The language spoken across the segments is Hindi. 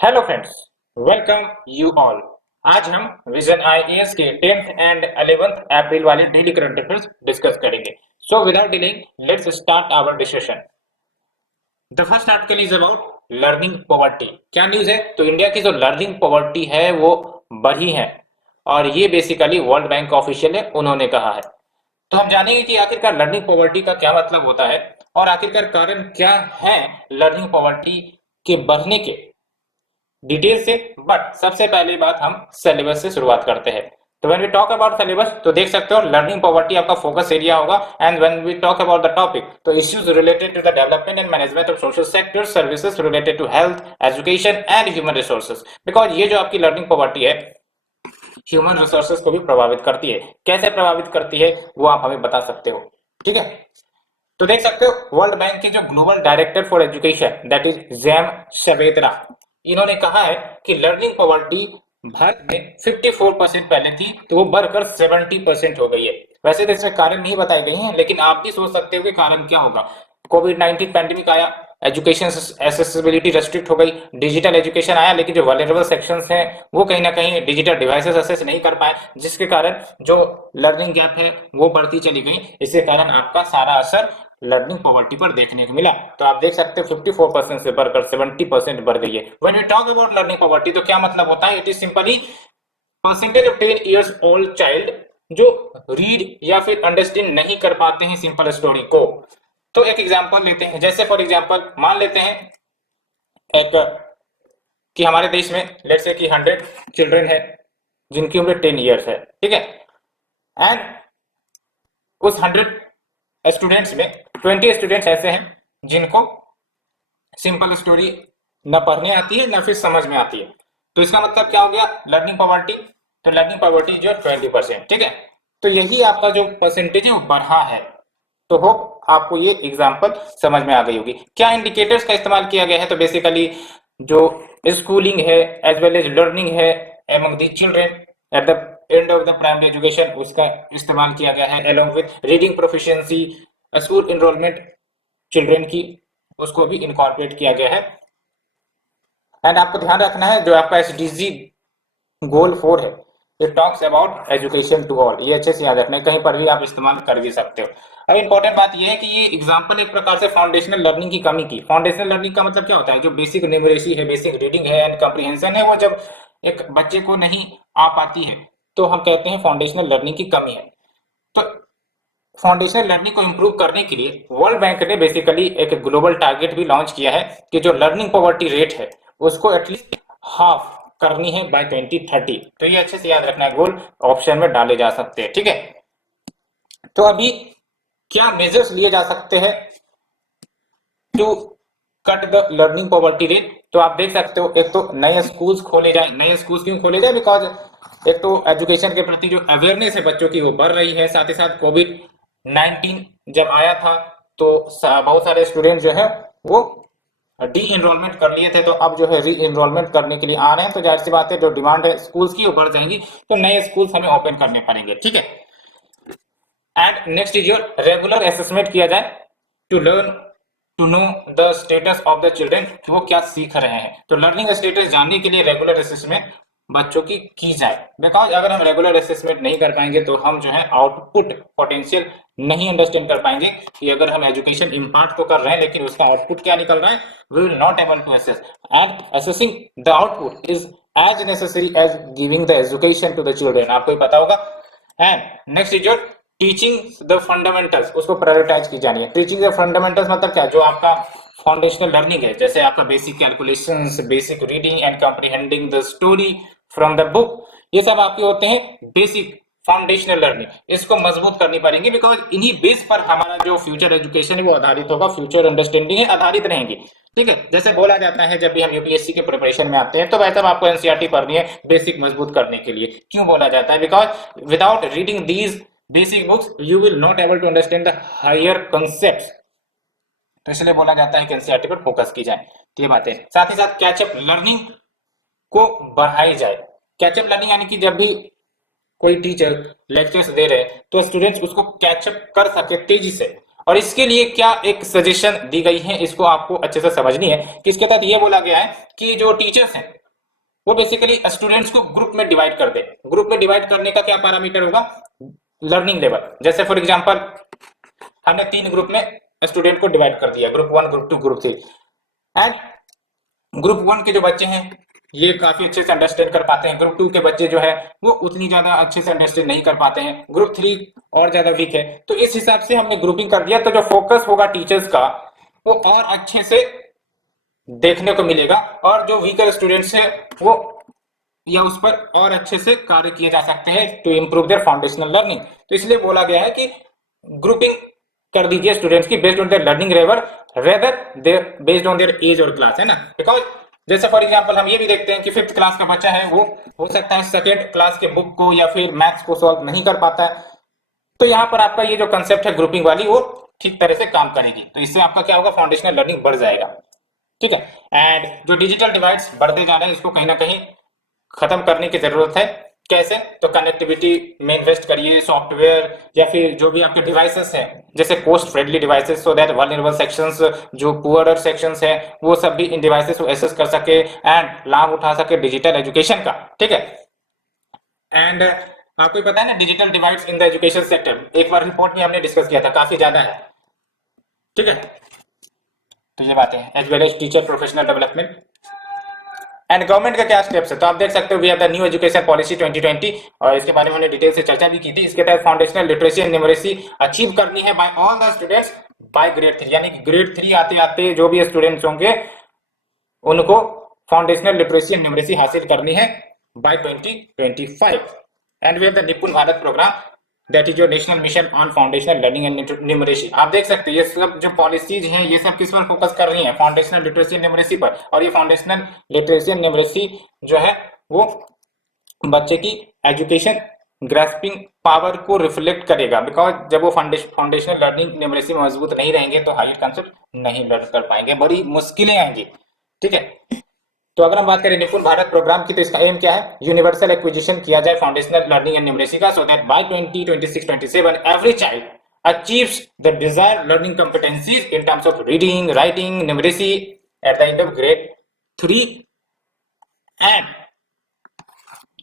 Hello friends, welcome you all. आज हम विजन आईएएस के 10th एंड 11th अप्रैल वाले डेली करंट अफेयर्स डिस्कस करेंगे। So without delaying let's start our discussion. The first article is about learning poverty. क्या न्यूज है? तो इंडिया की जो लर्निंग पॉवर्टी है वो बढ़ी है और ये बेसिकली वर्ल्ड बैंक ऑफिशियल है, उन्होंने कहा है। तो हम जानेंगे कि आखिरकार लर्निंग पॉवर्टी का क्या मतलब होता है और आखिरकार कारण क्या है लर्निंग पॉवर्टी के बढ़ने के डिटेल से। बट सबसे पहले बात हम सिलेबस से शुरुआत करते हैं। तो when we talk about syllabus तो देख सकते हो लर्निंग पॉवर्टी आपका फोकस एरिया होगा। And when we talk about the topic तो issues related to the development and management of social sector services related to health education and human resources. Because ये जो आपकी लर्निंग पॉवर्टी है ह्यूमन रिसोर्सेज को भी प्रभावित करती है। कैसे प्रभावित करती है वो आप हमें बता सकते हो? ठीक है, तो देख सकते हो वर्ल्ड बैंक के जो global director for education that is Jaime Saavedra, इन्होंने कहा है कि लर्निंग पॉवर्टी भारत में 54% पहले थी तो वो बढ़कर 70% हो गई है। वैसे तो इसमें कारण नहीं बताए गए हैं लेकिन आप भी सोच सकते हो कि कारण क्या होगा। कोविड-19 पैंडेमिक आया, एजुकेशन एक्सेसिबिलिटी रेस्ट्रिक्ट हो गई, डिजिटल एजुकेशन आया, लेकिन जो वल्नरेबल सेक्शंस हैं वो कहीं ना कहीं डिजिटल डिवाइसेस एक्सेस नहीं कर पाए, जिसके कारण जो लर्निंग गैप है वो बढ़ती चली गई। इसके कारण आपका सारा असर लर्निंग पॉवर्टी पर देखने को मिला। तो आप देख सकते हो 54% से बढ़कर 70% बढ़ गई है। When we talk about learning poverty तो क्या मतलब होता है? It is simply percentage of 10 years old child जो रीड या फिर अंडरस्टैंड नहीं कर पाते हैं सिंपल स्टोरी को। तो एक एग्जांपल लेते हैं, जैसे फॉर एग्जांपल मान लेते हैं एक कि हमारे देश में लेट्स से कि 100 चिल्ड्रन है जिनकी उम्र 10 इयर्स है, ठीक है। एंड उस 100 स्टूडेंट्स में 20 स्टूडेंट्स ऐसे हैं जिनको सिंपल स्टोरी न पढ़ने आती है न फिर समझ में आती है। तो इसका मतलब क्या हो गया लर्निंग पॉवर्टी? तो लर्निंग पॉवर्टी जो 20%, ठीक है। तो यही आपका जो परसेंटेज है वो बढ़ा है। तो होप आपको ये एग्जांपल समझ में आ गई होगी। क्या इंडिकेटर्स का इस्तेमाल किया गया है? तो बेसिकली जो स्कूलिंग है एज वेल एज लर्निंग है among the children eight the end of the primary education, उसका इस्तेमाल किया गया है along with reading proficiency, school enrolment children की, उसको भी इनकॉर्पोरेट किया गया है। एंड आपको ध्यान रखना है जो आपका एसडीजी गोल 4 है, it talks about education to all, ये अच्छे से याद रखना है, कहीं पर भी आप इस्तेमाल कर भी सकते हो। अब इंपॉर्टेंट बात ये है कि ये एग्जांपल एक प्रकार से फाउंडेशनल लर्निंग की कमी की। फाउंडेशनल लर्निंग का मतलब क्या होता है? जो बेसिक न्यूमरेसी है, बेसिक रीडिंग है एंड कॉम्प्रिहेंशन है, वो जब एक बच्चे को नहीं आ पाती है तो हम कहते हैं फाउंडेशनल लर्निंग की कमी है। तो फाउंडेशनल लर्निंग को इंप्रूव करने के लिए वर्ल्ड बैंक ने बेसिकली एक ग्लोबल टारगेट भी लॉन्च किया है कि जो लर्निंग पॉवर्टी रेट है उसको एटलीस्ट हाफ करनी है बाय 2030। तो ये अच्छे से याद रखना है, गोल ऑप्शन में डाले जा सकते हैं, ठीक है। तो अभी क्या मेजर्स लिए जा सकते हैं to cut the learning poverty rate? तो आप देख सकते हो एक तो नए स्कूल्स खोले जाए। नए स्कूल्स क्यों खोले जाए? बिकॉज एक तो एजुकेशन के प्रति जो अवेयरनेस है बच्चों की वो बढ़ रही है। साथ ही साथ कोविड 19 जब आया था तो बहुत सारे स्टूडेंट जो है वो डी एनरोलमेंट कर लिए थे, तो अब जो है री एनरोलमेंट करने के लिए आ रहे हैं। तो जाहिर सी बात है जो डिमांड है स्कूल्स की वो बढ़ जाएंगी, तो नए स्कूल्स हमें ओपन करने पड़ेंगे, ठीक है। And next is your regular assessment किया जाए to learn to know the status of the children, कि वो क्या सीख रहे हैं। तो लर्निंग स्टेटस जानने के लिए रेगुलर असेसमेंट बच्चों की जाए। बिकॉज अगर हम रेगुलर असेसमेंट नहीं कर पाएंगे तो हम जो है आउटपुट पोटेंशियल नहीं अंडरस्टैंड कर पाएंगे कि अगर हम एजुकेशन इम्पार्ट तो कर रहे हैं लेकिन उसका आउटपुट क्या निकल रहा है, we will not able to assess. And assessing the output is as necessary as giving the education to the children, आपको ही पता होगा। And next is your teaching the fundamentals, उसको प्रायोरिटाइज की जानी है। टीचिंग द फंडामेंटल्स मतलब क्या? जो आपका फाउंडेशनल लर्निंग है, जैसे आपका basic calculations, basic reading and comprehending the story from the book, ये सब आपके होते हैं बेसिक फाउंडेशनल लर्निंग। इसको मजबूत करनी पड़ेगी बिकॉज इन्हीं बेस पर हमारा जो फ्यूचर एजुकेशन है वो आधारित होगा, फ्यूचर अंडरस्टैंडिंग है आधारित रहेंगी, ठीक है। जैसे बोला जाता है जब भी हम यूपीएससी के प्रिपरेशन में आते हैं तो भाई साहब आपको एनसीईआरटी पढ़नी है बेसिक मजबूत करने के लिए। क्यों बोला जाता है? Because without reading these basic books you will not able to understand the higher concepts. तो इसलिए बोला जाता है कि एनसीईआरटी पर फोकस की जाए। तो ये बात है। साथ ही साथ कैचअप लर्निंग को बढ़ाई जाए। कैचअप लर्निंग यानी कि जब भी कोई टीचर लेक्चर्स दे रहे हैं तो स्टूडेंट्स उसको कैचअप कर सके तेजी से, और इसके लिए क्या एक सजेशन दी गई है, इसको आपको अच्छे से समझनी है कि इसके तहत ये बोला गया है कि जो टीचर्स हैं वो बेसिकली स्टूडेंट्स को ग्रुप में डिवाइड कर दे। ग्रुप में डिवाइड करने का क्या पैरामीटर होगा, लर्निंग लेवल। जैसे फॉर एग्जांपल हमने 3 ग्रुप में स्टूडेंट को डिवाइड कर दिया, group 1, group 2, group 3। And group 1 के जो बच्चे हैं ये काफी अच्छे से अंडरस्टैंड कर पाते हैं, ग्रुप 2 के बच्चे जो है वो उतनी ज्यादा अच्छे से अंडरस्टैंड नहीं कर पाते हैं, ग्रुप 3 और ज्यादा वीक है। तो इस हिसाब से हमने ग्रुपिंग कर दिया, तो जो फोकस होगा टीचर्स का वो और अच्छे से देखने को मिलेगा, और जो वीकर स्टूडेंट्स है वो या उस पर और अच्छे से कार्य किए जा सकते हैं to improve their foundational learning. तो इसलिए बोला गया है कि ग्रुपिंग कर दीजिए स्टूडेंट्स की based on their learning level rather their based on their age और क्लास, है ना। बिकॉज जैसे फॉर एग्जांपल हम ये भी देखते हैं कि 5th क्लास का बच्चा है वो हो सकता है 2nd क्लास के बुक को या फिर मैथ्स को सॉल्व नहीं कर पाता है। तो यहाँ पर आपका ये जो कंसेप्ट है ग्रुपिंग वाली वो ठीक तरह से काम करेगी, तो इससे आपका क्या होगा, फाउंडेशनल लर्निंग बढ़ जाएगा। ठीक है। एंड जो डिजिटल डिवाइड्स बढ़ते जा रहे हैं इसको कहीं ना कहीं खत्म करने की जरूरत है। कैसे, तो कनेक्टिविटी में इन्वेस्ट करिए, सॉफ्टवेयर या फिर जो भी आपके डिवाइसेस हैं जैसे cost friendly devices, so that vulnerable sections, जो पुअरर सेक्शंस है वो सब भी इन डिवाइसेस को एक्सेस कर सके एंड लाभ उठा सके डिजिटल एजुकेशन का। ठीक है। एंड आपको पता है ना digital divides in the education sector, एक बार रिपोर्ट में हमने डिस्कस किया था, काफी ज्यादा है। ठीक है। तो ये बातें हैं as well as teacher professional development and government का क्या स्टेप्स है। तो आप देख सकते हो we have the new education policy 2020, और इसके बारे में हमने डिटेल से चर्चा भी की थी। इसके तहत foundational literacy and numeracy achieve करनी है by all the students by grade 3, यानी कि ग्रेड 3 आते आते जो भी स्टूडेंट्स होंगे उनको फाउंडेशनल लिटरेसी एंड न्यूमरेसी हासिल करनी है by 2025। And we have the Nipun Bharat programme, that is your national mission on foundational learning and numeracy. आप देख सकते हैं ये सब जो पॉलिसीज हैं ये सब किस पर फोकस कर रही हैं, फाउंडेशनल लिटरेसी एंड न्यूमरेसी पर। और ये फाउंडेशनल लिटरेसी एंड न्यूमरेसी जो है वो बच्चे की एजुकेशन ग्रास्पिंग पावर को रिफ्लेक्ट करेगा, बिकॉज जब वो फाउंडेशनल लर्निंग न्यूमरेसी में मजबूत नहीं रहेंगे तो हायर कंसेप्ट नहीं लर्न कर पाएंगे, बड़ी मुश्किलें आएंगी। ठीक है। तो अगर हम बात करें निपुण भारत प्रोग्राम की, तो इसका एम क्या है, यूनिवर्सल एक्विजिशन किया जाए फाउंडेशनल लर्निंग एंड न्यूमरेसी का, so that by 2026-27 every child achieves the desired learning competencies in terms of reading, writing, numeracy at the end of grade 3 and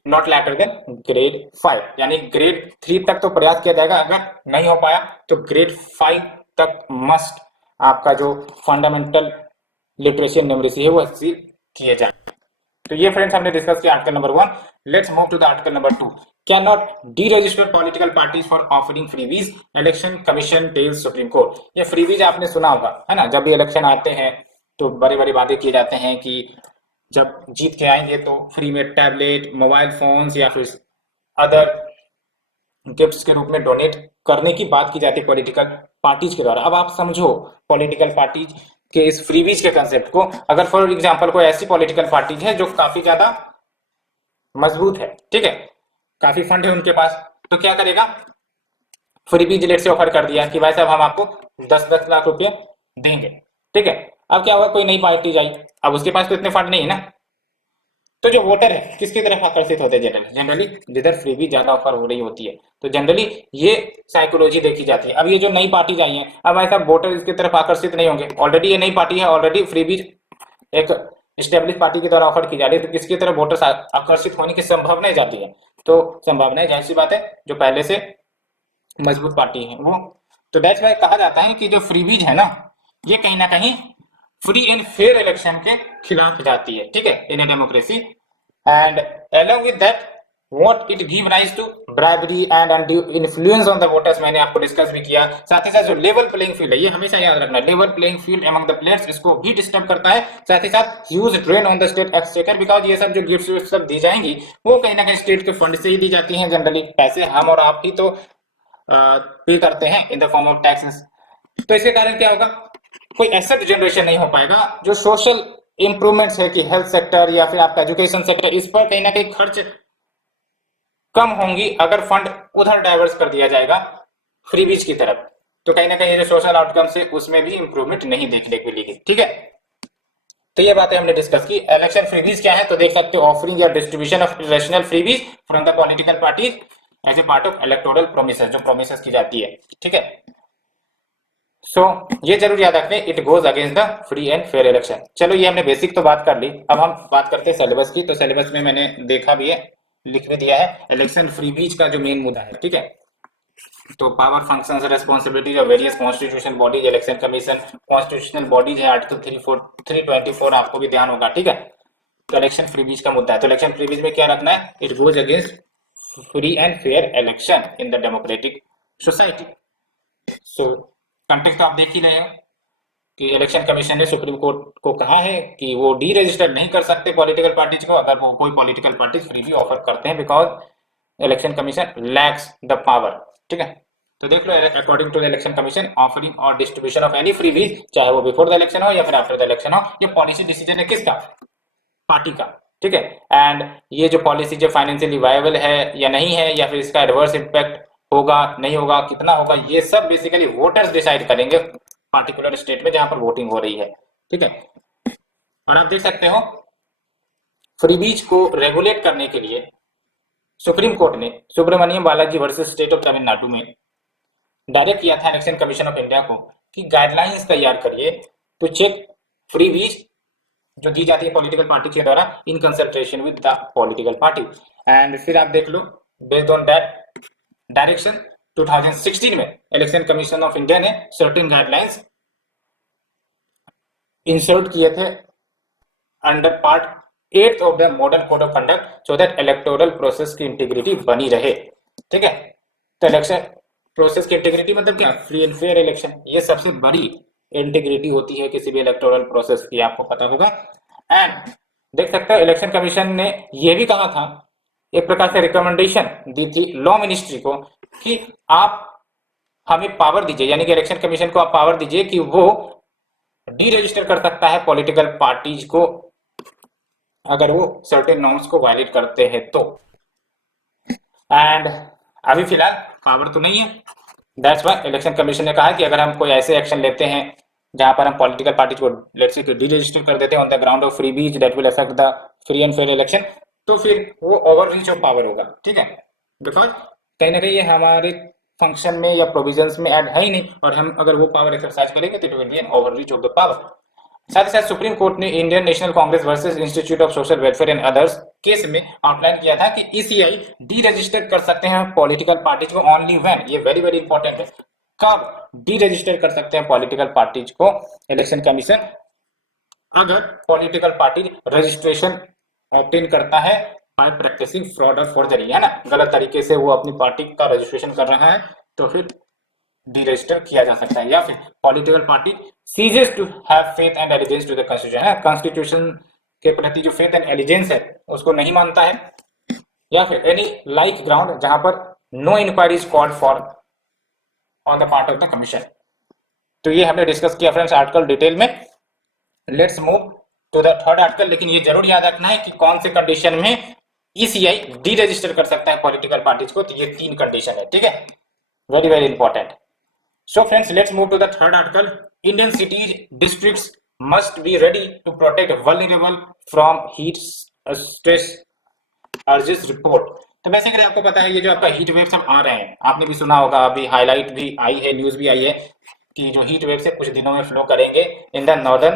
not later than grade 5, यानी ग्रेड 3 तक तो प्रयास किया जाएगा, अगर नहीं हो पाया तो ग्रेड 5 तक मस्ट आपका जो फंडामेंटल लिटरेसी एंड न्यूमरेसी है वो हासिल किए जाए। तो ये फ्रेंड्स हमने डिस्कस किया article number 1। Let's move to the article number 2। Can not deregister political parties for offering freebies, Election Commission tells Supreme Court. ये फ्रीबीज आपने सुना होगा, है ना, जब भी इलेक्शन आते हैं तो बड़े बड़े वादे किए जाते हैं कि जब जीत के आएंगे तो फ्री में टैबलेट, मोबाइल फोन्स या फिर अदर गिफ्ट्स के रूप में डोनेट करने की बात की जाती है पॉलिटिकल पार्टीज के द्वारा। अब आप समझो पॉलिटिकल पार्टीज के इस फ्रीबीज के कंसेप्ट को। अगर फॉर एग्जांपल कोई ऐसी पॉलिटिकल पार्टीज है जो काफी ज्यादा मजबूत है, ठीक है, काफी फंड है उनके पास, तो क्या करेगा, फ्रीबीज लेट से ऑफर कर दिया कि भाई साहब हम आपको 10-10 लाख रुपए देंगे। ठीक है। अब क्या हुआ, कोई नई पार्टी आई, अब उसके पास तो इतने फंड नहीं है ना, तो जो वोटर है किसकी तरफ आकर्षित होते हैं, जनरली जिधर फ्रीबी ज्यादा ऑफर हो रही होती है, तो जनरली ये साइकोलॉजी देखी जाती है। अब ये जो नई पार्टीज आई हैं, अब ऐसा वोटर इसकी तरफ आकर्षित नहीं होंगे, ऑलरेडी ये नई पार्टी है, ऑलरेडी फ्रीबी एक स्टेब्लिश पार्टी के द्वारा ऑफर की जा रही है, तो किसकी तरफ वोटर्स आकर्षित होने की संभावना जाती है, तो संभावना जाहिर सी बात है जो पहले से मजबूत पार्टी है वो। तो दैट्स व्हाई कहा जाता है कि जो फ्रीबीज है ना ये कहीं ना कहीं फ्री एंड फेयर इलेक्शन के खिलाफ जाती है। ठीक है, in a democracy. And along with that what it give rise to bribery and undue influence on the voters, मैंने आपको डिस्कस भी किया। साथ ही साथ जो लेवल प्लेइंग फील्ड है, ये हमेशा याद रखना, level playing field among the players, इसको भी डिस्टर्ब करता है। साथ ही साथ huge drain on the state exchequer, because ये सब जो गिफ्ट्स सब दी जाएंगी वो कहीं ना कहीं स्टेट के फंड से ही दी जाती हैं। जनरली पैसे हम और आप ही तो पे करते हैं in the form of taxes. तो इसके कारण क्या होगा, कोई एसेट जनरेशन नहीं हो पाएगा। जो सोशल इंप्रूवमेंट्स है कि हेल्थ सेक्टर या फिर आपका एजुकेशन सेक्टर, इस पर कहीं ना कहीं खर्च कम होंगी अगर फंड उधर डाइवर्स कर दिया जाएगा फ्रीबीज की तरफ, तो कहीं ना कहीं जो सोशल आउटकम्स है उसमें भी इंप्रूवमेंट नहीं देखने को मिलेगी। ठीक है, तो ये बातें हमने डिस्कस की। इलेक्शन फ्रीबीज क्या है, तो देख सकते हो ऑफरिंग या distribution of rational freebies from the political parties as a part of electoral promises, जो प्रोमिसेस की जाती है। ठीक है, सो ये जरूर याद रखना, it goes against the free and fair election. चलो ये हमने बेसिक तो बात कर ली, अब हम बात करते हैं सिलेबस की। तो सिलेबस में मैंने देखा भी है, लिख भी दिया है, इलेक्शन फ्री बीच का जो मेन मुद्दा है, ठीक है। तो power functions responsibilities of various constitutional bodies, election commission constitutional bodies है, आर्टिकल 324 आपको भी ध्यान होगा, ठीक है। तो इलेक्शन फ्री बीच का मुद्दा है, तो इलेक्शन फ्री बीच में क्या रखना है, it goes against free and fair election in the democratic society. So context आप देख ही रहे हैं कि इलेक्शन कमीशन ने सुप्रीम कोर्ट को कहा है कि वो डी रजिस्टर नहीं कर सकते पॉलिटिकल पार्टीज को अगर वो कोई पॉलिटिकल पार्टीज फ्री भी ऑफर करते हैं, because Election Commission lacks the power, ठीक है। तो देख लो, according to the Election Commission offering और distribution of any free freebies वो बिफोर द इलेक्शन हो या फिर आफ्टर द इलेक्शन हो, ये पॉलिसी डिसीजन है किसका, पार्टी का, ठीक है। एंड ये जो पॉलिसी जो फाइनेंशियली वायबल है या नहीं है, या फिर इसका एडवर्स इम्पैक्ट होगा नहीं होगा, कितना होगा, ये सब बेसिकली वोटर्स डिसाइड करेंगे पार्टिकुलर स्टेट में जहां पर वोटिंग हो रही है, ठीक है। और आप देख सकते हो फ्री बीज को रेगुलेट करने के लिए सुप्रीम कोर्ट ने Subramaniam Balaji versus state of Tamil Nadu में डायरेक्ट किया था इलेक्शन कमीशन ऑफ इंडिया को कि गाइडलाइंस तैयार करिए टू चेक फ्री बीज जो दी जाती है पॉलिटिकल पार्टी के द्वारा in consultation with the political party. And फिर आप देख लो, बेस्ड ऑन दैट डायरेक्शन 2016 में इलेक्शन कमीशन ऑफ इंडिया ने सर्टेन गाइडलाइंस इंसर्ट किए थे under part 8 of the modern code of conduct so that electoral process की इंटीग्रिटी बनी रहे, ठीक है। तो इलेक्शन प्रोसेस की इंटीग्रिटी मतलब क्या, फ्री एंड फेयर इलेक्शन, ये सबसे बड़ी इंटीग्रिटी होती है किसी भी इलेक्टोरल प्रोसेस की, आपको पता होगा। एंड देख सकते हो इलेक्शन कमीशन ने यह भी कहा था, एक प्रकार से रिकमेंडेशन दी थी लॉ मिनिस्ट्री को कि आप हमें पावर दीजिए, यानी कि इलेक्शन कमीशन को आप पावर दीजिए कि वो डी रजिस्टर कर सकता है पॉलिटिकल पार्टीज को अगर वो सर्टेन नॉर्म्स को वायलेट करते हैं तो। एंड अभी फिलहाल पावर तो नहीं है, दैट्स व्हाई इलेक्शन कमीशन ने कहा कि अगर हम कोई ऐसे एक्शन लेते हैं जहां पर हम पॉलिटिकल पार्टीज को लेट्स से डी रजिस्टर कर देते हैं on the ground of free beach that will affect the free and fair election, तो फिर वो ओवर रीच ऑफ पावर होगा, ठीक है। बिकॉज कहीं ना कहीं ये हमारे फंक्शन में या प्रोविजंस में ऐड है ही नहीं, और हम अगर वो पावर एक्सरसाइज करेंगे तो it will be an overreach of the power. साथ ही साथ सुप्रीम कोर्ट ने Indian National Congress versus Institute of Social Welfare and others case में आउटलाइन किया था कि ईसीआई डी रजिस्टर कर सकते हैं पॉलिटिकल पार्टीज को ओनली व्हेन, ये वेरी वेरी इंपॉर्टेंट है, कब डी रजिस्टर कर सकते हैं पॉलिटिकल पार्टीज को इलेक्शन कमीशन, अगर पॉलिटिकल पार्टी रजिस्ट्रेशन ऑब्टेन करता है बाय प्रैक्टिसिंग फ्रॉड और फोर्जरी, है ना, गलत तरीके से वो अपनी पार्टी का रजिस्ट्रेशन कर रहा है तो फिर डी रजिस्टर किया जा सकता है, या फिर political party ceases to have faith and allegiance to the constitution, है कॉन्स्टिट्यूशन के प्रति जो फेथ एंड एलिजेंस है उसको नहीं मानता है, या फिर एनी लाइक ग्राउंड जहां पर no inquiry is called for on the part of the commission. तो ये हमने डिस्कस किया फ्रेंड्स आर्टिकल डिटेल में। Let's move to the third article, लेकिन ये जरूर याद रखना है कि कौन से कंडीशन में ईसीआई डी रजिस्टर कर सकता है पॉलिटिकल पार्टीज को, तो ये 3 कंडीशन है, ठीक है, very very important. So friends, let's move to the third article. Indian cities districts must be ready to protect vulnerable from heat stress, urges report. तो बेसिकली आपको पता है ये जो आपका हीट वेव सब आ रहे हैं, आपने भी सुना होगा, अभी हाईलाइट भी आई है, न्यूज भी आई है कि जो हीट वेव से कुछ दिनों में फ्लो करेंगे in the northern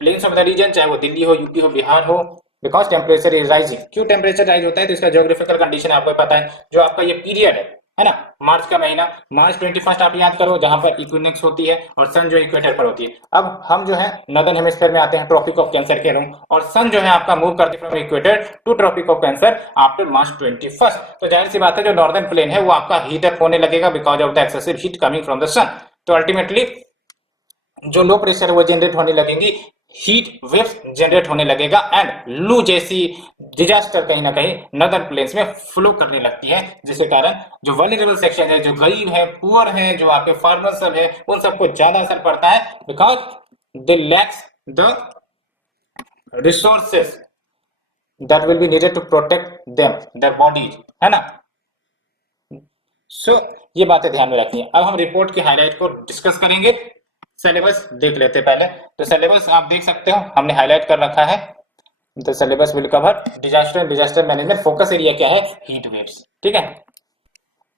plains of the region, चाहे वो दिल्ली हो, यूपी हो, बिहार हो, बिकॉज टेम्परेचर इज राइजिंग। क्यों टेम्परेचर राइज होता है, तो इसका ज्योग्राफिकल कंडीशन आपको पता है, जो आपका ये पीरियड है ना, मार्च का महीना, मार्च 21 आप याद करो, जहां पर इक्विनोक्स होती है और सन जो इक्वेटर पर होती है। अब हम जो है नॉर्दर्न हेमिस्फीयर में आते हैं ट्रॉपिक ऑफ कैंसर के रूम, और सन जो है आपका मूव करती है from equator to Tropic of Cancer after March 21। तो जाहिर सी बात है जो नॉर्दर्न प्लेन है वो आपका हीट अप होने लगेगा because of the excessive heat coming from the sun. तो अल्टीमेटली जो लो प्रेशर है वो जनरेट होने लगेंगी, हीट वेव्स जनरेट होने लगेगा, एंड लू जैसी डिजास्टर कहीं ना कहीं नॉर्दर्न प्लेन्स में फ्लो करने लगती है, जिसके कारण जो वल्नरेबल सेक्शन है, जो गरीब है, पुअर है, जो आपके फार्मर्स सब है, उन सबको ज्यादा असर पड़ता है because they lack the resources that will be needed to protect them their bodies, है ना। सो ये बातें ध्यान में रखनी है। अब हम रिपोर्ट की हाईलाइट को डिस्कस करेंगे, सिलेबस देख लेते पहले। तो सिलेबस आप देख सकते हो हमने हाईलाइट कर रखा है, the syllabus will cover disaster management, focus area क्या है, हीट वेव्स, ठीक है।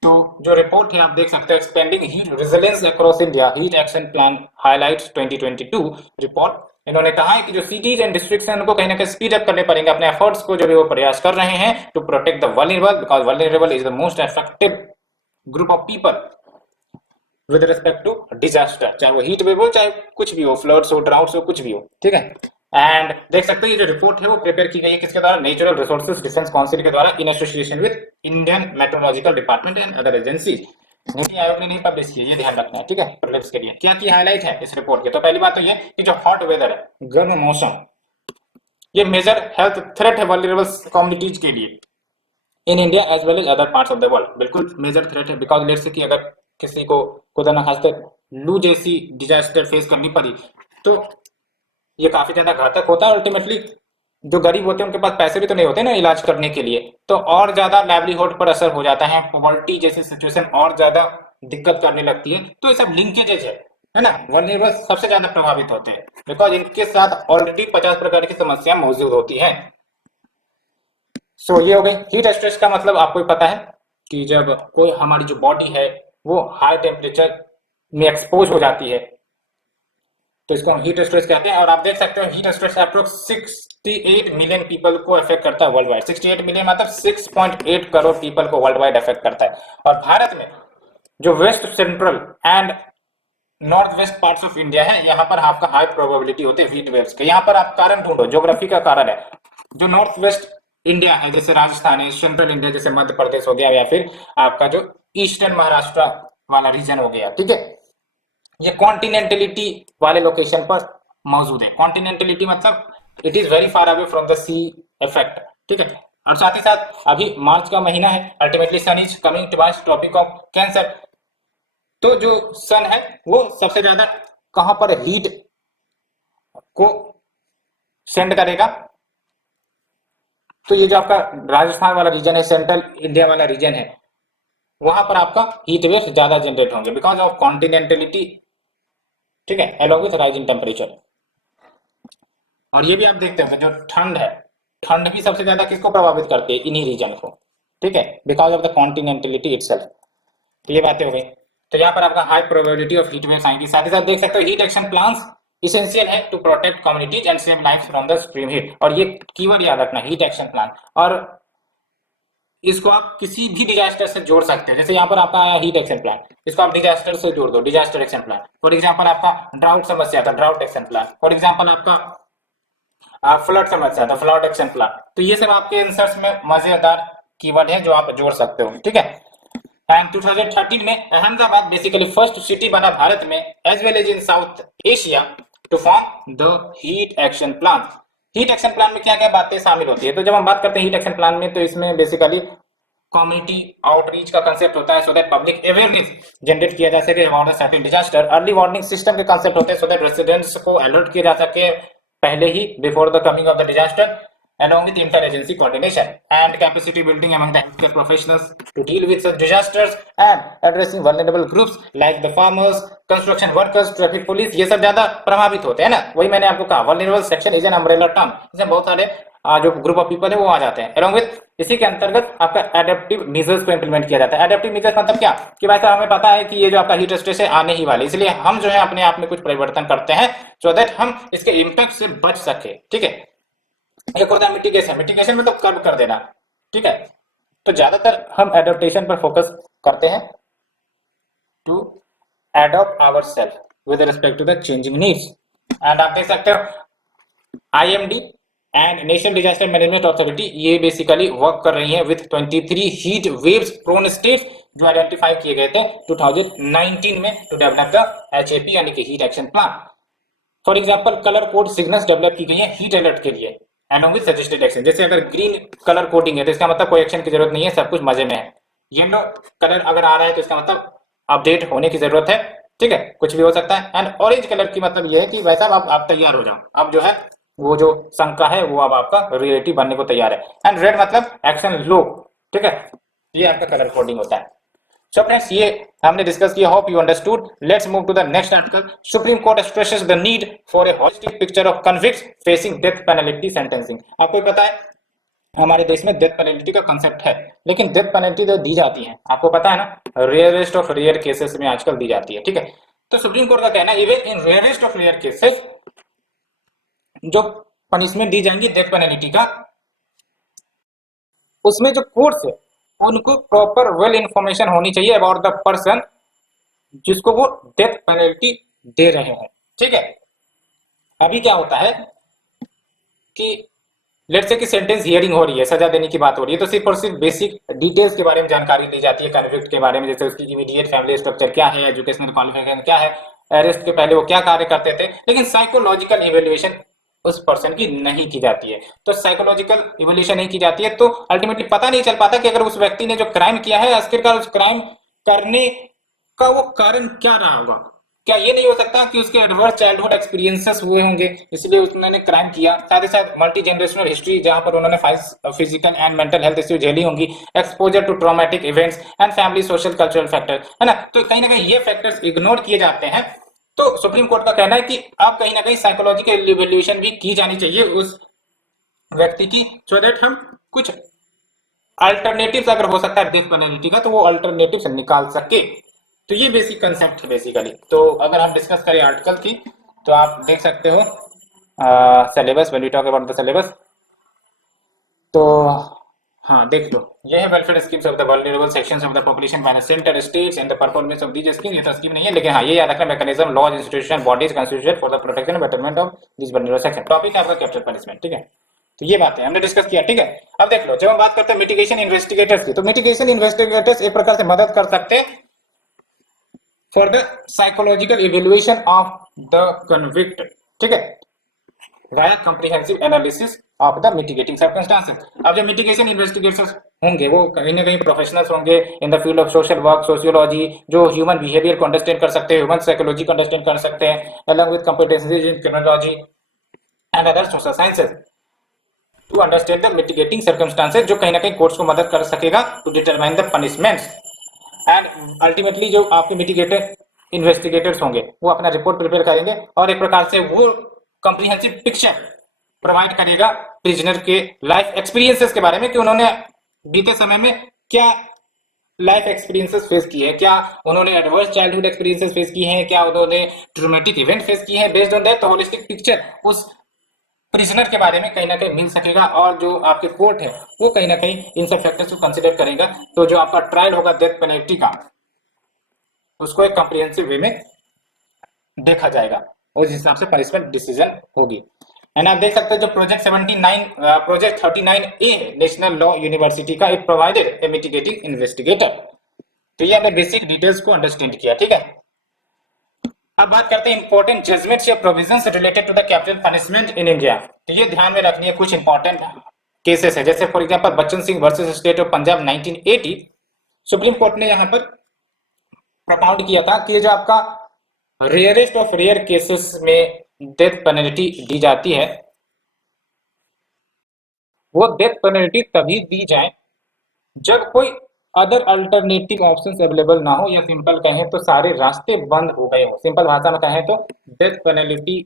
तो जो रिपोर्ट है आप देख सकते हैं, expanding heat resilience across India heat action plan highlights 2022 report. इन्होंने कहा है कि जो सिटीज एंड डिस्ट्रिक्ट्स हैं उनको कहीं ना कहीं स्पीड अप करने पड़ेंगे अपने एफर्ट्स को, जो भी वो प्रयास कर रहे हैं to protect the vulnerable, because vulnerable is the most affected group of people with respect to disaster, चाहे वो हीट वेव हो, चाहे कुछ भी हो, फ्लड्स हो, ड्राउट्स हो, कुछ भी हो, ठीक है। एंड देख सकते हैं ये जो रिपोर्ट है वो प्रिपेयर की गई है किसके द्वारा, नेचुरल रिसोर्सेज डिफेंस काउंसिल के द्वारा in association with Indian Meteorological Department and other agencies. NITI Aayog ने नहीं पब्लिश की, ये ध्यान रखना है, ठीक है। प्रीलिम्स के लिए क्या की हाईलाइट है इस रिपोर्ट के, तो पहली बात तो ये कि जो हॉट वेदर है, गर्म मौसम, ये मेजर हेल्थ थ्रेट है वल्नरेबल कम्युनिटीज के लिए in India as well as other parts of the world. बिल्कुल मेजर थ्रेट है, बिकॉज लेट्स से कि अगर किसी को खुदा ना खास्ते लू जैसी डिजास्टर फेस करनी पड़ी तो ये काफी ज्यादा घातक होता है। अल्टीमेटली जो गरीब होते हैं उनके पास पैसे भी तो नहीं होते ना इलाज करने के लिए, तो और ज्यादा लाइवलीहुड पर असर हो जाता है, पॉवर्टी जैसी सिचुएशन और ज्यादा दिक्कत करने लगती है। तो ये सब लिंकेजेस है ना, वल्नरेबल सबसे ज्यादा प्रभावित होते हैं बिकॉज इनके साथ ऑलरेडी 50 प्रकार की समस्या मौजूद होती है। सो ये हो गई हीट स्ट्रेस का मतलब आपको ही पता है कि जब कोई हमारी जो बॉडी है वो हाई टेम्परेचर में एक्सपोज हो जाती है तो इसको हम हीट स्ट्रेस कहते हैं। और आप देख सकते हो heat stress approx 68 million people को अफेक्ट करता है वर्ल्ड वाइड। 68 मिलियन मतलब 6.8 करोड़ पीपल को वर्ल्ड वाइड अफेक्ट करता है। और भारत में जो west central and north west parts of India है, यहाँ पर आपका हाई प्रोबेबिलिटी होते हैं हीट वेव्स के। यहाँ पर आप कारण ढूंढो, ज्योग्राफी का कारण है। जो नॉर्थ वेस्ट इंडिया है जैसे राजस्थान है, सेंट्रल इंडिया जैसे मध्य प्रदेश हो गया, या फिर आपका जो ईस्टर्न महाराष्ट्र वाला रीजन हो गया, ठीक है, ये कॉन्टिनेंटलिटी वाले लोकेशन पर मौजूद है। कॉन्टिनेंटलिटी मतलब it is very far away from the sea effect, ठीक है। और साथ ही साथ अभी मार्च का महीना है, ultimately sun is coming towards Tropic of Cancer. तो जो सन है वो सबसे ज्यादा कहां पर हीट को सेंड करेगा, तो ये जो आपका राजस्थान वाला रीजन है, सेंट्रल इंडिया वाला रीजन है, वहां पर आपका हीट वेव्स ज्यादा जनरेट होंगे बिकॉज ऑफ कॉन्टिनेंटलिटी, ठीक है, अलोंग विथ राइजिंग टेम्परेचर। और ये भी आप देखते हैं जो ठंड है, ठंड भी सबसे ज्यादा किसको प्रभावित करती है, इन्हीं रीजन को, ठीक है, because of the continentality itself. तो ये बातें हो गई। तो यहाँ पर आपका high probability of heat waves आएंगी। साथ ही साथ देख सकते हो हीट एक्शन प्लान्स इसेंशियल है to protect communities and save life from the extreme heat. और ये कीवर्ड याद रखना, हीट एक्शन प्लान, और इसको आप किसी भी डिजास्टर से जोड़ सकते हैं। जैसे यहाँ पर आपका आया हीट एक्शन प्लान, इसको आप डिजास्टर से जोड़ दो, disaster action plan. For example आपका ड्राउट समस्या था, drought action plan. For example आपका फ्लड समस्या था, फ्लड एक्शन प्लान। तो ये सब आपके आंसर्स में मजेदार कीवर्ड है जो आप जोड़ सकते हो, ठीक है। एंड 2013 में अहमदाबाद बेसिकली फर्स्ट सिटी बना भारत में as well as in South Asia to form the heat action plan. Heat action plan में क्या क्या बातें शामिल होती है, तो जब हम बात करते हैं हीट एक्शन प्लान में, तो इसमें बेसिकली कम्युनिटी आउटरीच का कंसेप्ट होता है, so that public awareness generate किया जा सके about the certain disaster. Early warning system के कंसेप्ट होते हैं, सो दैट रेसिडेंट्स को अलर्ट किया जा सके पहले ही, before the coming of the disaster, along with interagency coordination and capacity building among the healthcare professionals to deal with such disasters and addressing vulnerable groups like the farmers, construction workers, traffic police। ये सब ज्यादा प्रभावित होते हैं ना, वही मैंने आपको कहा vulnerable section is an umbrella term, इसमें बहुत सारे जो ग्रुप ऑफ पीपल है वो आ जाते हैं। along with इसी के अंतर्गत आपका एडेप्टिव मेजर्स को इंप्लीमेंट किया जाता है। एडेप्टिव मेजर्स मतलब क्या, कि वैसे हमें पता है कि ये जो आपका हीट स्ट्रेस है आने ही वाले, इसलिए हम जो है अपने आप में कुछ परिवर्तन करते हैं सो दैट हम इसके इम्पैक्ट से बच सके, ठीक है। एक होता है मिटिगेशन, मिटिगेशन में तो कर्व कर देना, ठीक है। तो ज्यादातर हम एडप्टेशन पर फोकस करते हैं to adopt ourself with respect to the changing needs. And आप देख सकते हो IMD and National Disaster Management Authority ये बेसिकली वर्क कर रही है with 23 heat waves prone states जो आइडेंटिफाई किए गए थे 2019 में टू डेवलप द एचएपी यानी कि heat action plan. For example colour code signals develop की गई है हीट अलर्ट के लिए along with suggested action। जैसे अगर ग्रीन कलर कोडिंग है तो इसका मतलब कोई एक्शन की जरूरत नहीं है, सब कुछ मजे में है। येलो कलर अगर आ रहा है तो इसका मतलब अपडेट होने की जरूरत है, ठीक है, कुछ भी हो सकता है। एंड ऑरेंज कलर की मतलब ये है कि वैसा आप तैयार हो जाओ, अब जो है वो जो शंका है वो अब आपका रियलिटी बनने को तैयार है। एंड रेड मतलब एक्शन लो, ठीक है, ये आपका कलर कोडिंग होता है। So friends, ये हमने डिस्कस किया, hope you understood. Let's move to the next article. Supreme Court stresses the need for a holistic picture of convicts facing death penalty sentencing. आपको पता है हमारे देश में डेथ पेनल्टी का कंसेप्ट है, लेकिन डेथ पेनल्टी तो दी जाती है, आपको पता है ना, रेयरेस्ट ऑफ रेयर केसेस में आजकल दी जाती है, ठीक है। तो सुप्रीम कोर्ट का कहना है even in rarest of rare cases जो पनिशमेंट दी जाएंगी डेथ पेनल्टी का, उसमें जो कोर्ट्स है उनको प्रॉपर वेल इंफॉर्मेशन होनी चाहिए अबाउट द पर्सन जिसको वो डेथ पेनल्टी दे रहे हैं, ठीक है। अभी क्या होता है कि लेट्स से कि सेंटेंस हियरिंग हो रही है, सजा देने की बात हो रही है, तो सिर्फ और सिर्फ बेसिक डिटेल्स के बारे में जानकारी दी जाती है कन्विक्ट के बारे में, जैसे उसकी इमीडिएट फैमिली स्ट्रक्चर क्या है, एजुकेशनल क्वालिफिकेशन क्या है, अरेस्ट के पहले वो क्या कार्य करते थे, लेकिन साइकोलॉजिकल इवेल्युएशन उस पर्सन की नहीं की जाती है। तो साइकोलॉजिकल इवोल्यूशन नहीं की जाती है तो अल्टीमेटली पता नहीं चल पाता कि अगर उस व्यक्ति ने जो क्राइम किया है आखिरकार उस क्राइम करने का वो कारण क्या रहा होगा। क्या ये नहीं हो सकता कि उसके एडवर्स चाइल्डहुड एक्सपीरियंसेस हुए होंगे इसलिए उसने क्राइम किया, साथ ही साथ मल्टी जनरेशनल हिस्ट्री जहां पर उन्होंने physical and mental health issue झेली होंगी, exposure to traumatic events and family social cultural factor, है ना। तो कहीं ना कहीं ये फैक्टर्स इग्नोर किए जाते हैं। तो सुप्रीम कोर्ट का कहना है कि अब कहीं ना कहीं साइकोलॉजिकल इवैल्यूएशन भी की जानी चाहिए उस व्यक्ति की, सो दैट हम कुछ अल्टरनेटिव्स अगर हो सकता है डेथ पेनल्टी का तो वो अल्टरनेटिव्स निकाल सके। तो ये बेसिक कंसेप्ट है बेसिकली। तो अगर हम डिस्कस करें आर्टिकल की तो आप देख सकते हो syllabus, when we talk about the syllabus, तो हाँ देख लो, ये है welfare schemes of the vulnerable sections of the population by the centre states and the performance of these scheme. ये तो स्कीम नहीं है लेकिन हाँ ये याद रखना, mechanism laws institution bodies constituted for the protection and betterment of this vulnerable section. Topic है आपका कैपिटल पनिशमेंट, ठीक है। तो ये बातें हमने डिस्कस किया, ठीक है। अब देख लो, जब हम बात करते हैं मिटिगेशन इन्वेस्टिगेटर्स की, तो मिटिगेशन इन्वेस्टिगेटर्स एक प्रकार से मदद कर सकते हैं for the psychological evaluation of the convict, ठीक है, via comprehensive analysis of the mitigating circumstances. अब जो मिटिगेशन इन्वेस्टिगेटर्स होंगे वो कहीं ना कहीं प्रोफेशनल्स होंगे in the field of social work, sociology, जो ह्यूमन बिहेवियर को अंडरस्टैंड कर सकते हैं, ह्यूमन साइकोलॉजी को अंडरस्टैंड कर सकते हैं, along with competencies in criminology and other social sciences to understand the mitigating circumstances, जो कहीं ना कहीं कोर्ट्स को मदद कर सकेगा to determine the punishments. And ultimately जो आपके मिटिगेटेड इन्वेस्टिगेटर्स होंगे वो अपना रिपोर्ट प्रिपेयर करेंगे और एक प्रकार से वो कॉम्प्रिहेंसिव पिक्चर प्रोवाइड करेगा प्रिजनर के लाइफ एक्सपीरियंसेस के बारे में कि उन्होंने बीते समय में क्या लाइफ एक्सपीरियंसेस फेस किए हैं, क्या उन्होंने एडवर्स चाइल्डहुड एक्सपीरियंसेस फेस किए हैं, क्या उन्होंने ट्रॉमेटिक इवेंट फेस किए हैं। Based on that holistic picture उस प्रिजनर के बारे में कहीं ना कहीं मिल सकेगा और जो आपके कोर्ट है वो कहीं ना कहीं इन सब फैक्टर्स को कंसिडर करेगा। तो जो आपका ट्रायल होगा डेथ पेनल्टी का उसको एक कॉम्प्रिहेंसिव वे में देखा जाएगा, उस हिसाब से पनिशमेंट डिसीजन होगी। एंड आप देख सकते हैं जो project 39A national law university का, it provided a mitigating investigator. तो ये हमने बेसिक डिटेल्स को अंडरस्टैंड किया, ठीक है। अब बात करते हैं इंपॉर्टेंट जजमेंट्स या provisions related to the capital punishment in India. तो ये ध्यान में रखनी है, कुछ इंपॉर्टेंट केसेस है, जैसे for example Bachchan Singh versus state of Punjab 1980। Supreme Court ने यहाँ पर प्रपाउंड किया था कि जो आपका रेयरेस्ट ऑफ रेयर केसेस में डेथ पेनल्टी दी जाती है वो डेथ पेनल्टी तभी दी जाए जब कोई अदर अल्टरनेटिव ऑप्शंस अवेलेबल ना हो, या सिंपल कहें तो सारे रास्ते बंद हो गए हो। सिंपल भाषा में कहें तो डेथ पेनल्टी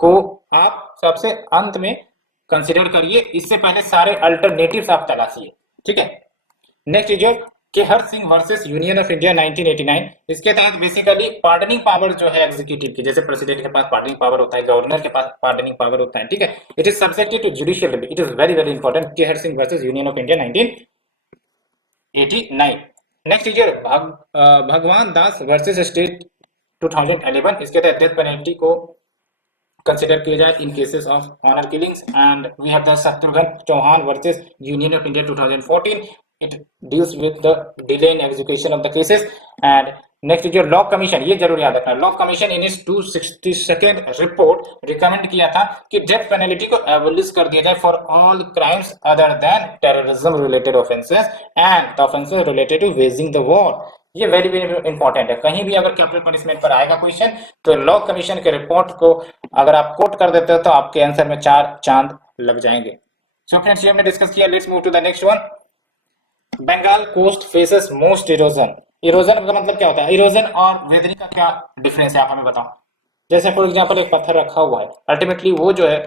को आप सबसे अंत में कंसिडर करिए, इससे पहले सारे अल्टरनेटिव्स आप तलाशिए, ठीक है। Next is your Kehar Singh versus union of India 1989। इसके तहत बेसिकली पार्डनिंग पावर जो है एग्जीक्यूटिव की, जैसे प्रेसिडेंट के पास पार्डनिंग पावर होता है, गवर्नर के पास पार्डनिंग पावर होता है, ठीक है। It is subjected to judicial review, it is very very important. Kehar Singh versus union of India 1989। Next is your Bhagwan Das versus state 2011। इसके तहत डेथ पेनल्टी को कंसिडर किया जाए in cases of honour killings. And we have the Shatrughan Chauhan versus union of India 2014। it deals with the delay in execution of the cases. And next is your law commission, ये जरूर याद रखना, लॉ कमीशन इन इस 262nd रिपोर्ट रिकमेंड किया था कि डेथ पेनल्टी को एबोलिश कर दिया जाए for all crimes other than terrorism related offences and the offences related to waging the war. ये वेरी वेरी इंपॉर्टेंट है, कहीं भी अगर कैपिटल पनिशमेंट पर आएगा क्वेश्चन तो लॉ कमीशन के रिपोर्ट को अगर आप कोट कर देते हो तो आपके आंसर में 4 चांद लग जाएंगे। सो फ्रेंड्स ये हमने डिस्कस किया, let's move to the next one. Bengal coast faces most erosion. Erosion का मतलब क्या होता है, इरोजन और वेदरिंग का क्या डिफरेंस है आप हमें बताओ। जैसे फॉर एग्जांपल एक पत्थर रखा हुआ है, अल्टीमेटली वो जो है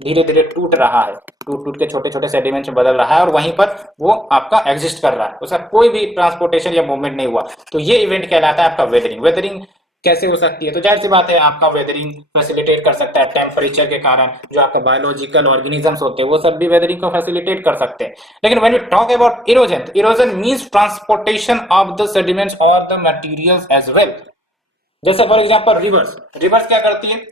धीरे धीरे टूट रहा है, टूट टूट के छोटे छोटे सेडिमेंट्स में बदल रहा है और वहीं पर वो आपका एग्जिस्ट कर रहा है, उसका कोई भी ट्रांसपोर्टेशन या मूवमेंट नहीं हुआ, तो ये इवेंट कहलाता है आपका वेदरिंग। वेदरिंग कैसे हो सकती है? तो जाहिर सी बात है आपका वेदरिंग फैसिलिटेट कर सकता है टेम्परेचर के कारण, जो आपका बायोलॉजिकल ऑर्गेनिजम्स होते हैं वो सब भी वेदरिंग को फैसिलिटेट कर सकते हैं। लेकिन when we talk about erosion, erosion means transportation of the sediments और द मटेरियल्स एज वेल। जैसे फॉर एग्जांपल रिवर्स, रिवर्स क्या करती है?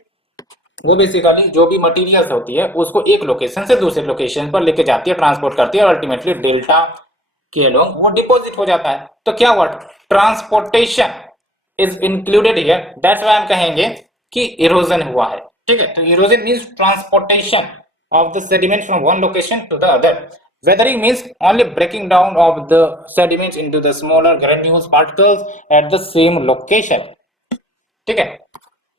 वो बेसिकली जो भी मटेरियल्स होती है उसको एक लोकेशन से दूसरे लोकेशन पर लेके जाती है, ट्रांसपोर्ट करती है और अल्टीमेटली डेल्टा के अलोंग वो डिपॉजिट हो जाता है। तो क्या हुआ? Transportation is included here, that's why हम कहेंगे कि इरोजन हुआ है। ठीक है, तो erosion means transportation of the sediment from one location to the other. Weathering means only breaking down of the sediments into the smaller granulous particles at the same location। ठीक है,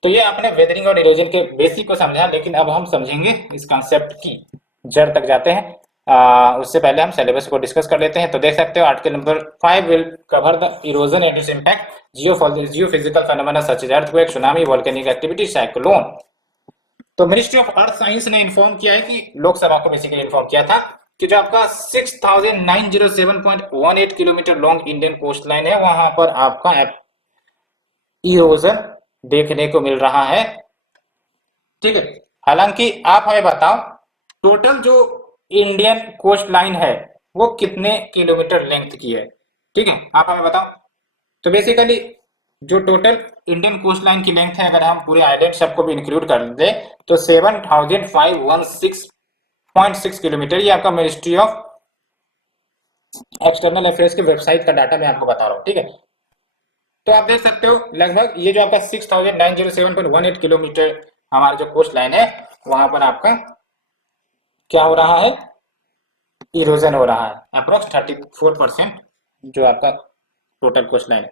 तो ये आपने वेदरिंग और इरोजन के बेसिक को समझा, लेकिन अब हम समझेंगे इस कॉन्सेप्ट की जड़ तक जाते हैं। उससे पहले हम सिलेबस को डिस्कस कर लेते हैं। तो देख सकते हो article number 5 will cover the erosion and its impact, geophysical phenomena such as earthquake, tsunami, volcanic activity, cyclone. तो मिनिस्ट्री ऑफ अर्थ साइंस ने इन्फॉर्म किया है कि लोकसभा को बेसिकली इन्फॉर्म किया था कि जो आपका 6907.18 kilometre long Indian coastline है वहां पर आपका इरोजन देखने को मिल रहा है। ठीक है, हालांकि आप हमें बताओ टोटल जो इंडियन कोस्ट लाइन है वो कितने किलोमीटर लेंथ की है? ठीक है, आप हमें बताओ। तो बेसिकली जो टोटल इंडियन कोस्ट लाइन की लेंथ है, अगर हम पूरे आइलैंड सबको भी इंक्लूड कर दे तो 7516.6 किलोमीटर। ये आपका मिनिस्ट्री ऑफ एक्सटर्नल अफेयर्स के वेबसाइट का डाटा मैं आपको बता रहा हूँ। ठीक है, तो आप देख सकते हो लगभग ये जो आपका 6907.18 किलोमीटर हमारा जो कोस्ट लाइन है वहां पर आपका क्या हो रहा है? इरोजन हो रहा है, अप्रोक्स 34% जो आपका टोटल कोस्ट लाइन है।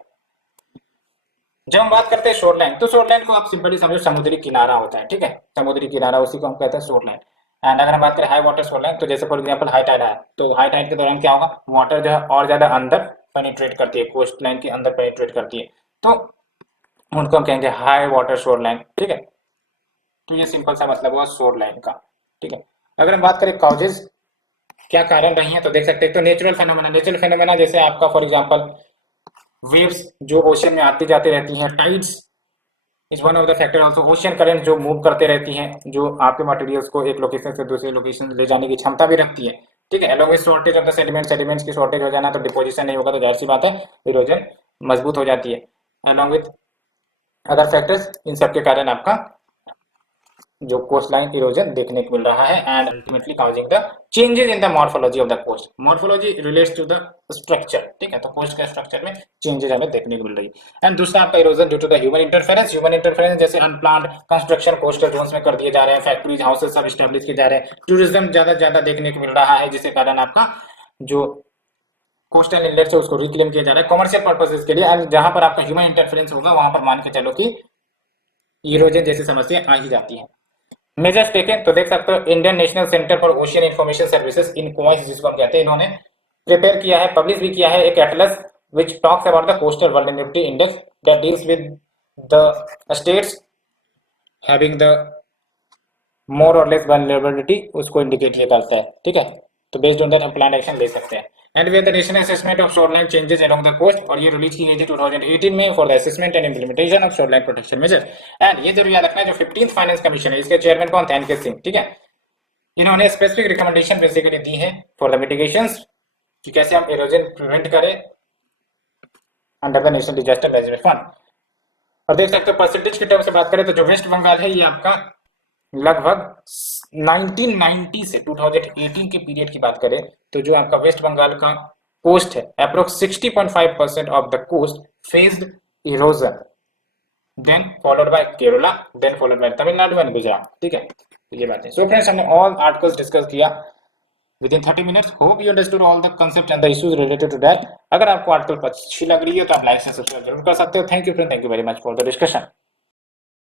जब हम बात करते हैं शोर लाइन, तो शोर लाइन को आप सिंपली समझो समुद्री किनारा होता है। ठीक है, समुद्री किनारा उसी को हम कहते हैं शोर लाइन। एंड अगर हम बात करें हाई वाटर शोर लाइन, तो जैसे फॉर एग्जांपल हाई टाइड है, तो हाई टाइड के दौरान क्या होगा? वाटर जो है और ज्यादा अंदर पेनिट्रेट करती है, कोस्ट लाइन के अंदर पेनिट्रेट करती है, तो उनको हम कहेंगे हाई वाटर शोर लाइन। ठीक है, तो ये सिंपल सा मतलब हुआ शोर लाइन का। ठीक है, अगर हम बात करें कॉजेज क्या कारण रही है, तो देख सकते हैं तो नेचुरल फेनोमेना, नेचुरल फेनोमेना जैसे आपका फॉर एग्जांपल वेव्स जो ओशन में आती जाती रहती हैं, tides is one of the factor also, ocean current जो मूव करते रहती हैं, जो आपके मटेरियल्स को एक लोकेशन से दूसरे लोकेशन ले जाने की क्षमता भी रखती है। ठीक है, along with shortage of the sediment, sediments की शॉर्टेज हो जाना तो डिपोजिशन नहीं होगा, तो जाहिर सी बात है इरोजन मजबूत हो जाती है। अलॉन्ग विद अदर फैक्टर्स, इन सब के कारण आपका जो कोस्ट लाइन इरोजन देखने को मिल रहा है and ultimately causing the changes in the morphology of the coast. Morphology relates to the structure. ठीक है, तो कोस्ट के स्ट्रक्चर में चेंजेस हमें देखने को मिल रही है। एंड दूसरा आपका erosion due to the human interference, human interference जैसे अनप्लान्ड कंस्ट्रक्शन कोस्टल जोन्स में कर दिए जा रहे हैं, फैक्ट्रीज हाउसेज सब स्टैब्लिश किए जा रहे हैं, टूरिज्म ज्यादा से ज्यादा देखने को मिल रहा है, जिसके कारण आपका जो कोस्टल इनलेट है उसको रिक्लेम किया जा रहा है कमर्शियल पर्पसेस के लिए। एंड जहां पर आपका ह्यूमन इंटरफेरेंस होगा वहां पर मान के चलो कि इरोजन जैसी समस्या आ ही जाती है। मेजर्स देखें तो देख सकते हो Indian national centre for ocean information services INCOIS जिसको हम कहते हैं, इन्होंने प्रिपेयर किया है, पब्लिश भी किया है एक Atlas which talks about the coastal vulnerability index that deals with the states having the more or less vulnerability, उसको इंडिकेट ये करता है। ठीक है, तो बेस्ड ऑन दैट हम प्लान एक्शन ले सकते हैं। And way the national assessment of shoreline changes along the coast, और ये रिलीज की गई थी 2018 में for the assessment and implementation of shoreline protection measure. And ये जरूर याद रखना है जो 15th फाइनेंस कमीशन है इसके चेयरमैन कौन थे? एनके सिंह। ठीक है, इन्होंने स्पेसिफिक रिकमेंडेशन बेसिकली दी है फॉर द मिटिगेशंस कि कैसे हम इरोजन प्रिवेंट करें under the national Disaster management fund. और देख सकते हो परसेंटेज के टर्म से बात करें तो जो वेस्ट बंगाल है ये आपका लगभग 1990 से 2018 के पीरियड की बात करें तो जो आपका वेस्ट बंगाल का कोस्ट है approx 60.5% of the coast faced erosion, then followed by Kerala, then followed by Tamil Nadu and Gujarat. ठीक है, तो ये बात है। सो फ्रेंड्स, हमने ऑल आर्टिकल्स डिस्कस किया within 30 minutes. Hope you understood all the concepts and the issues related to that. अगर आपको आर्टिकल अच्छी लग रही है तो आप लाइक से सब्सक्राइब जरूर कर सकते हो। Thank you friend, thank you very much for the discussion.